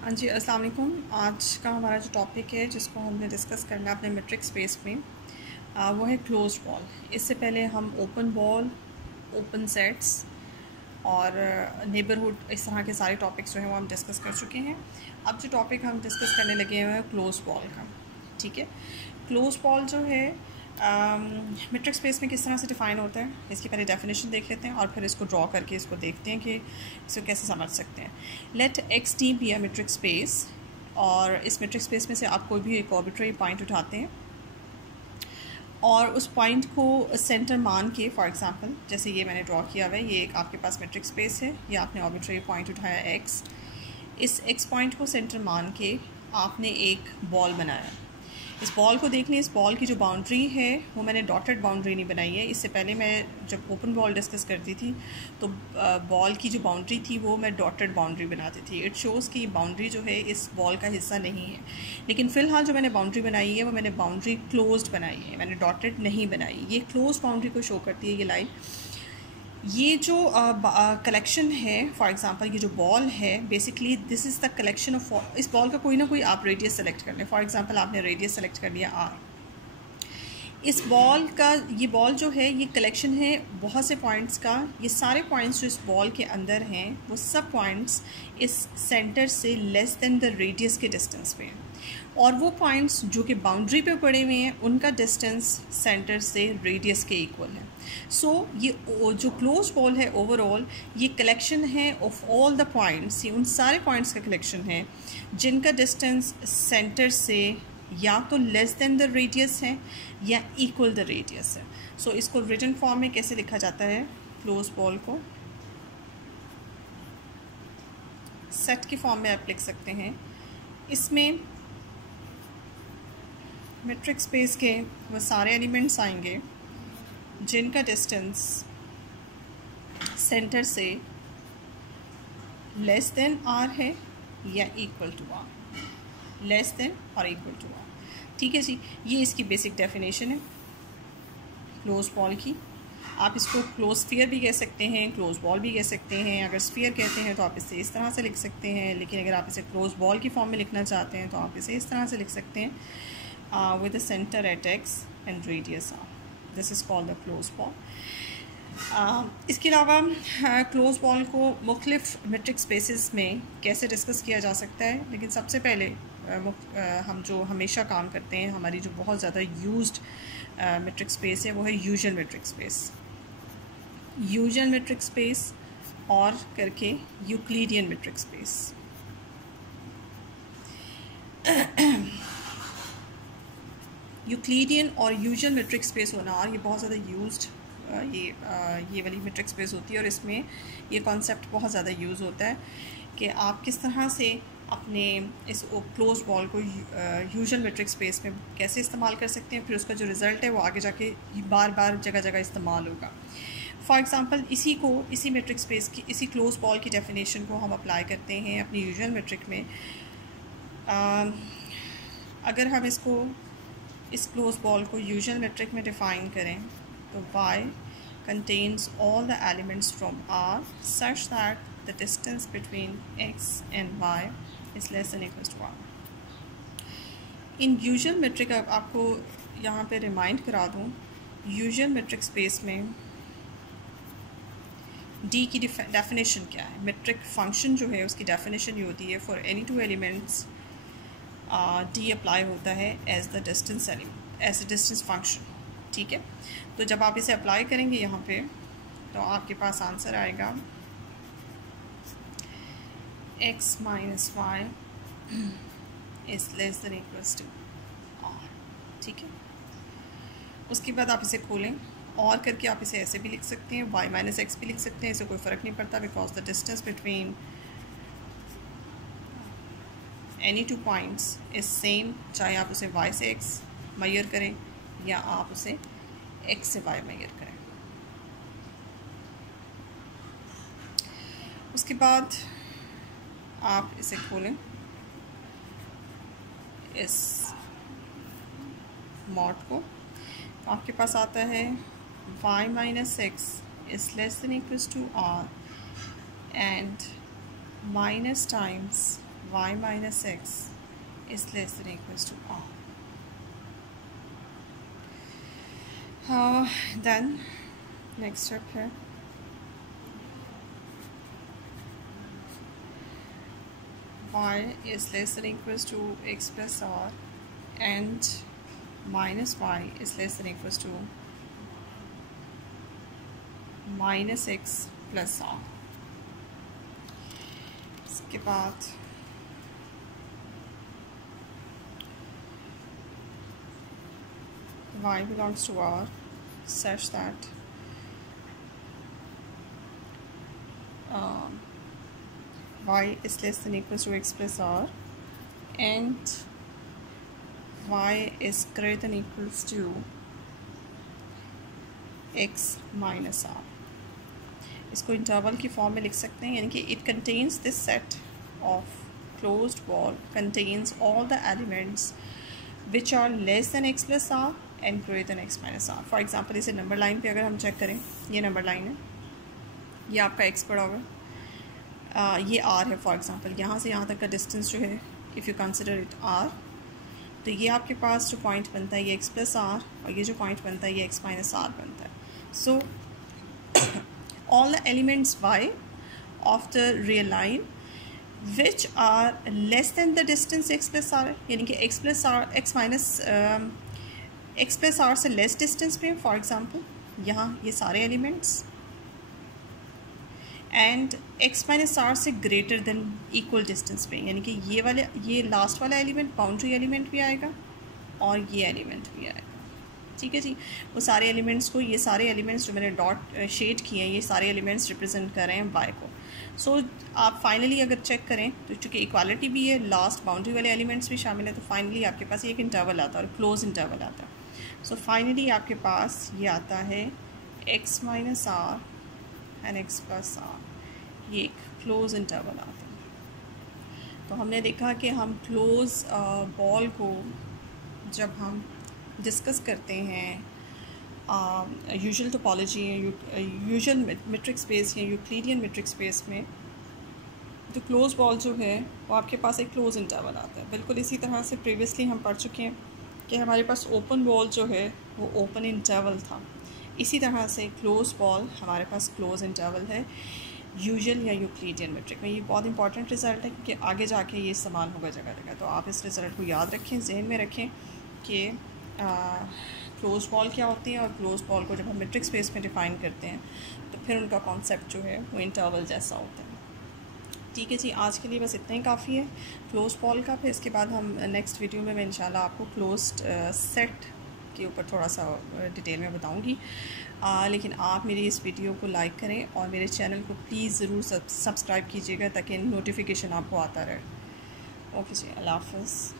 हाँ जी, अस्सलाम वालेकुम। आज का हमारा जो टॉपिक है जिसको हमने डिस्कस करना है अपने मेट्रिक स्पेस में वो है क्लोज्ड बॉल। इससे पहले हम ओपन बॉल, ओपन सेट्स और नेबरहुड, इस तरह के सारे टॉपिक्स जो हैं वो हम डिस्कस कर चुके हैं। अब जो टॉपिक हम डिस्कस करने लगे हैं क्लोज बॉल का। ठीक है, क्लोज बॉल जो है मेट्रिक स्पेस में किस तरह से डिफ़ाइन होता है, इसकी पहले डेफिनेशन देख लेते हैं और फिर इसको ड्रॉ करके इसको देखते हैं कि इसको कैसे समझ सकते हैं। Let X T be a metric space, और इस मेट्रिक स्पेस में से आप कोई भी एक आर्बिट्रेरी पॉइंट उठाते हैं और उस पॉइंट को सेंटर मान के, फॉर एग्जांपल जैसे ये मैंने ड्रॉ किया हुआ है, ये एक आपके पास मेट्रिक स्पेस है, ये आपने आर्बिट्रेरी पॉइंट उठाया एक्स। इस एक्स पॉइंट को सेंटर मान के आपने एक बॉल बनाया। इस बॉल को देख लें, इस बॉल की जो बाउंड्री है वो मैंने डॉटेड बाउंड्री नहीं बनाई है। इससे पहले मैं जब ओपन बॉल डिस्कस करती थी तो बॉल की जो बाउंड्री थी वो मैं डॉटेड बाउंड्री बनाती थी। इट शोज़ कि बाउंड्री जो है इस बॉल का हिस्सा नहीं है, लेकिन फ़िलहाल जो मैंने बाउंड्री बनाई है वो मैंने बाउंड्री क्लोज्ड बनाई है, मैंने डॉटेड नहीं बनाई। ये क्लोज बाउंड्री को शो करती है ये लाइन। ये जो कलेक्शन है, फॉर एग्जांपल ये जो बॉल है, basically this is the collection of, इस बॉल का कोई ना कोई आप रेडियस सेलेक्ट कर लें। फॉर एग्जांपल आपने रेडियस सेलेक्ट कर लिया आर। इस बॉल का, ये बॉल जो है ये कलेक्शन है बहुत से पॉइंट्स का। ये सारे पॉइंट्स जो इस बॉल के अंदर हैं वो सब पॉइंट्स इस सेंटर से लेस देन द रेडियस के डिस्टेंस पे हैं, और वो पॉइंट्स जो कि बाउंड्री पे पड़े हुए हैं उनका डिस्टेंस सेंटर से रेडियस के इक्वल है। सो ये जो क्लोज बॉल है ओवरऑल ये कलेक्शन है ऑफ ऑल द पॉइंट्स, ये उन सारे पॉइंट्स का कलेक्शन है जिनका डिस्टेंस सेंटर से या तो लेस देन द रेडियस है या इक्वल द रेडियस है। सो इसको रिटन फॉर्म में कैसे लिखा जाता है, क्लोज बॉल को सेट के फॉर्म में आप लिख सकते हैं। इसमें मेट्रिक स्पेस के वो सारे एलिमेंट्स आएंगे जिनका डिस्टेंस सेंटर से लेस देन आर है या equal to R, less than और इक्वल टू आर। ठीक है जी, ये इसकी बेसिक डेफिनेशन है क्लोज बॉल की। आप इसको क्लोज स्फीयर भी कह सकते हैं, क्लोज बॉल भी कह सकते हैं। अगर स्फीयर कहते हैं तो आप इसे इस तरह से लिख सकते हैं, लेकिन अगर आप इसे क्लोज बॉल की फॉर्म में लिखना चाहते हैं तो आप इसे इस तरह से लिख सकते हैं, with the center at x and radius r. This is called the closed ball. इसके अलावा क्लोज बॉल को मुख्तलिफ मेट्रिक स्पेसेस में कैसे डिस्कस किया जा सकता है, लेकिन सबसे पहले हम जो हमेशा काम करते हैं, हमारी जो बहुत ज़्यादा यूज्ड मेट्रिक स्पेस है वो है usual metric space. Usual metric space और करके यूक्लिडियन मेट्रिक स्पेस। यूक्लिडियन और यूजुअल मेट्रिक स्पेस होना, और ये बहुत ज़्यादा यूज्ड ये वाली मेट्रिक स्पेस होती है, और इसमें ये कॉन्सेप्ट बहुत ज़्यादा यूज़ होता है कि आप किस तरह से अपने इस क्लोज बॉल को यूजुअल मेट्रिक स्पेस में कैसे इस्तेमाल कर सकते हैं, फिर उसका जो रिज़ल्ट है वो आगे जाके बार बार जगह जगह इस्तेमाल होगा। फॉर एग्ज़ाम्पल इसी मेट्रिक स्पेस की, इसी क्लोज बॉल की डेफिनेशन को हम अप्लाई करते हैं अपनी यूजुअल मेट्रिक में। अगर हम इस क्लोज बॉल को यूजुअल मेट्रिक में डिफ़ाइन करें तो y contains all the elements from R such that the distance between x and y is less than equals to R. In usual metric, आपको यहाँ पे रिमाइंड करा दूँ, यूजुअल मेट्रिक स्पेस में D की डेफिनेशन क्या है। मेट्रिक फंक्शन जो है उसकी डेफिनेशन ये होती है, for any two elements D apply होता है as the distance element, as a distance function. ठीक है, तो जब आप इसे अप्लाई करेंगे यहाँ पे तो आपके पास आंसर आएगा x minus Y is less than equals to R. ठीक है, उसके बाद आप इसे खोलें और करके आप इसे ऐसे भी लिख सकते हैं, y माइनस एक्स भी लिख सकते हैं, इसे कोई फ़र्क नहीं पड़ता, because the distance between any two points is same, चाहे आप उसे y से x मेजर करें या आप उसे x से y मेजर करें। उसके बाद आप इसे खोलें, इस मॉड को, आपके पास आता है y minus X is less than equals to r and minus times y minus x is less than equals to r. Then next step है y is less than equals to x plus r and minus y is less than equals to minus x plus r. इसके बाद y belongs to r such that y is less than equals to x plus r and y is greater than equals to x minus r. इसको interval की form में लिख सकते हैं, यानी कि it contains this set of closed ball contains all the elements which are less than X plus R and greater than X minus R. For example इसे number line पे अगर हम चेक करें, ये नंबर लाइन है, ये आपका x पड़ा हुआ है, ये आर है. फॉर एग्जांपल यहाँ से यहाँ तक का डिस्टेंस जो है, if you consider it R, तो ये आपके पास जो पॉइंट बनता है ये एक्स प्लस आर, और ये जो पॉइंट बनता है ये एक्स माइनस आर बनता है. सो all the elements y of the real line which are less than the distance x plus r, यानी कि x plus r x minus x plus r से लेस डिस्टेंस पे. For example यहाँ ये सारे elements and x minus R से greater than equal distance पे, यानी कि ये लास्ट वाला एलिमेंट बाउंड्री एलिमेंट भी आएगा और ये एलिमेंट भी आएगा. ठीक है जी. वो सारे एलिमेंट्स को, ये सारे एलिमेंट्स जो मैंने डॉट शेड किए हैं, ये सारे एलिमेंट्स रिप्रेजेंट कर रहे हैं y को. सो आप फाइनली अगर चेक करें तो चूँकि इक्वालिटी भी है, लास्ट बाउंड्री वाले एलिमेंट्स भी शामिल है, तो फाइनली आपके पास एक इंटरवल आता है और क्लोज इंटरवल आता है. सो फाइनली आपके पास ये आता है x minus R and x plus R, ये एक क्लोज इंटरवल आता है. तो हमने देखा कि हम क्लोज बॉल को जब हम डिस्कस करते हैं यूजुअल टोपोलॉजी या यूजुअल मेट्रिक स्पेस या यूक्लिडियन मेट्रिक स्पेस में, तो क्लोज बॉल जो है वो आपके पास एक क्लोज इंटरवल आता है. बिल्कुल इसी तरह से प्रीवियसली हम पढ़ चुके हैं कि हमारे पास ओपन बॉल जो है वो ओपन इंटरवल था. इसी तरह से क्लोज बॉल हमारे पास क्लोज इंटरवल है यूजुअल या यूक्लिडियन मेट्रिक में. ये बहुत इंपॉर्टेंट रिज़ल्ट है क्योंकि आगे जाके ये इस्तेमाल होगा जगह जगह. तो आप इस रिज़ल्ट को याद रखें, जहन में रखें कि क्लोज बॉल क्या होती है, और क्लोज बॉल को जब हम मेट्रिक स्पेस में डिफ़ाइन करते हैं तो फिर उनका कॉन्सेप्ट जो है वो इंटरवल जैसा होता है. ठीक है जी, आज के लिए बस इतना ही काफ़ी है क्लोज बॉल का. फिर इसके बाद हम नेक्स्ट वीडियो में मैं इंशाल्लाह आपको क्लोज्ड सेट के ऊपर थोड़ा सा डिटेल में बताऊंगी. लेकिन आप मेरी इस वीडियो को लाइक करें और मेरे चैनल को प्लीज़ ज़रूर सब्सक्राइब कीजिएगा ताकि नोटिफिकेशन आपको आता रहे. ओके जी, अल्लाह हाफ़िज़.